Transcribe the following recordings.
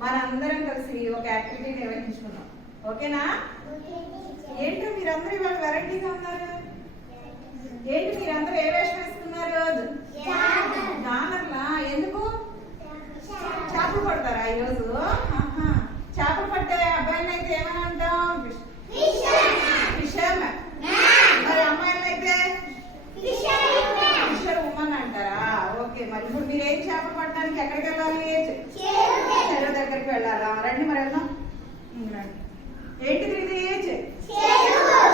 మనందరం కలిసి ఒక యాక్టివిటీ నిర్వహించుకున్నాం. ఓకేనా? ఏంటో మీరందరూ ఇవాళ వెరైటీగా ఉన్నారు. ఏంటి మీరందరూ ఏ వేషం వేసుకున్నారు? జానర్లా. ఎందుకు? చేపలు పడతారా ఈరోజు? చేపలు పట్టే అబ్బాయిని అయితే ఏమని అంటాం? ఫిషర్మెన్. మరి అమ్మాయిలను అయితే ఫిషర్ ఉమెన్ అంటారా? ఓకే, మరి ఇప్పుడు మీరు ఏం చేపలు పట్టడానికి ఎక్కడికి వెళ్ళాలి? చెరువు దగ్గరికి వెళ్ళాలా? రండి మరి వెళ్దాం. ఏంటిది ఇది?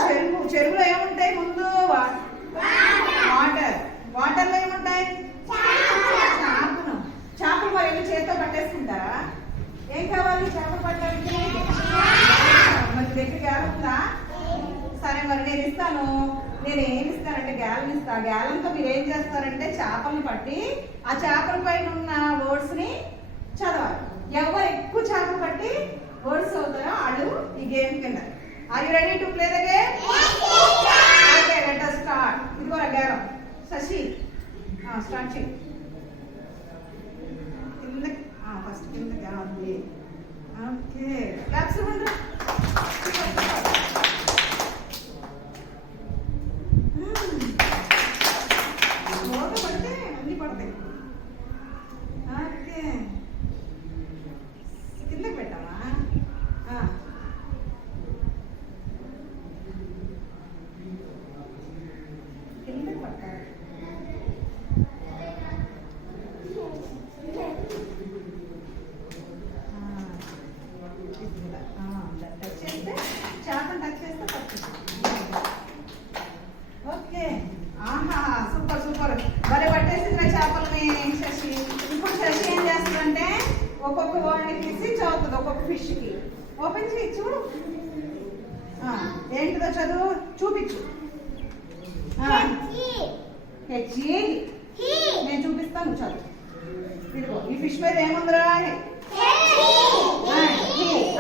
చెరువు. చెరువులో ఏముంటాయి? ముందు వాటర్. వాటర్ లో ఏముంటాయి? చేపలు. చేపలు మరి వెళ్ళి చేతితో పట్టేసుకుంటారా? ఏం కావాలి చేపలు పట్టడానికి? మరి దగ్గర గ్యాలంతా? సరే, మరి నేను ఇస్తాను. నేను ఏమి ఇస్తానంటే గ్యాలన్ ఇస్తా. గ్యాలంతో మీరు ఏం చేస్తారంటే చేపలను పట్టి ఆ చేపల పైన ఉన్న వర్డ్స్ ని చదవాలి. ఎవరు ఎక్కువ చేపలు పట్టి వర్డ్స్ అవుతారో వాళ్ళు ఈ గేమ్ కింద. Are you ready to play the game? Okay, let us start. ఇదిగో గ్యాలం. శశి స్టార్ట్ చేయి. కింద ఫస్ట్ కింద గ్యాలం. ఓకే, క్లాప్స్ ఇవ్వండి. పడితే అన్ని పడతాయి. ఓకే, కిందకి పెట్టామా? కిందకి పట్టాలి. టచ్ చేస్తే చేపను టచ్ చేస్తే పడుతుంది. ఓకే, ఆహా, సూపర్ సూపర్. భలే పట్టేసిందిరా చేపలని శశి. ఇప్పుడు శశి ఏం చేస్తుందంటే ఒక్కొక్క వర్డ్ని తీసి చదువుతుంది. ఒక్కొక్క ఫిష్ కి ఓపెన్ చేయి, చూడు. ఏంటిదో చదువు, చూపించు. నేను చూపిస్తాను, చదువు. ఇదిగో ఈ ఫిష్ మీద ఏముందిరా?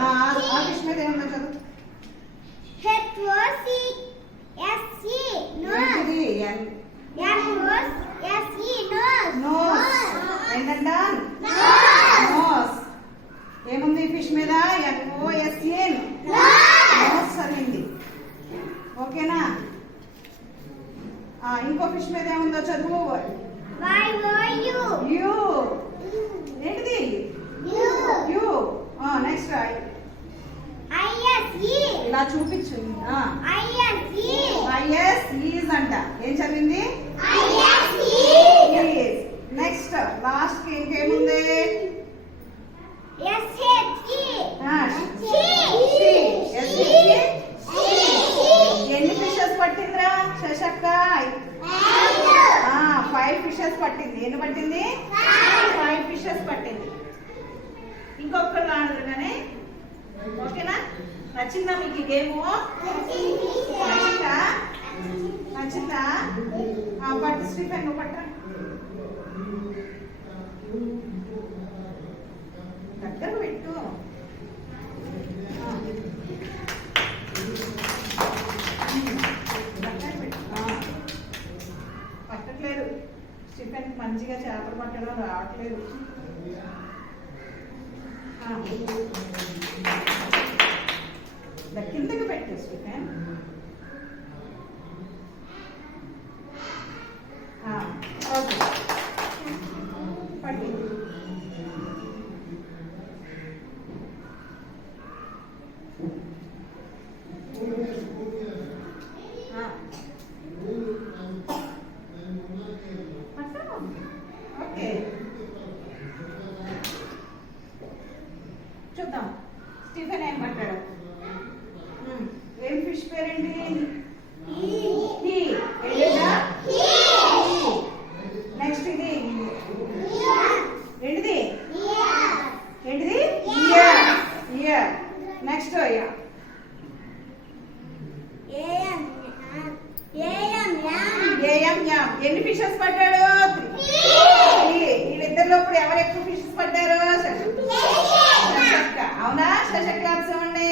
ఆ ఫిష్ మీద ఏముందో చదువు. ఏముంది ఫిష్ మీద? NOS నోస్ అనింది. ఓకేనా? ఇంకో ఫిష్ మీద ఏముందో చదువు. యూ. ఏంటిది? యూ. నెక్స్ట్ ఇలా చూపించు. IS ఈజ్ అంట. ఏం చదివింది? నెక్స్ట్ లాస్ట్ కి ఇంకేముంది? ఎన్ని ఫిషెస్ పట్టిందిరా శశక్క? 5 ఫిషెస్ పట్టింది. ఎన్ని పట్టింది? 5 ఫిషెస్ పట్టింది. ఇంకొకరు రాదు కానీ. ఓకేనా? నచ్చిందా మీకు ఈ గేమ్? నచ్చిందా? పట్టు స్టీఫెన్, నువ్వు పట్టరా. దగ్గర పెట్టు. పట్టట్లేదు స్టీఫెన్. మంచిగా చేపలు పట్టడం రావట్లేదు. కిందకి పెట్టు స్టీఫెన్. ఓకే, పట్టి. ఓకే, చూద్దాం స్టీఫెన్ ఏం పట్టాడు. ఏం ఫిష్ పేరేంటి? నెక్స్ట్ ఇది ఏంటిది? ఏంటిది? ఇయర్. నెక్స్ట్ ఎన్ని ఫిషెస్ పట్టాడు? 3. వీళ్ళిద్దరిలో ఇప్పుడు ఎవరు ఎక్కువ ఫిషెస్ పట్టారు? శశక్క. అవునా? శశక్క చూడండి.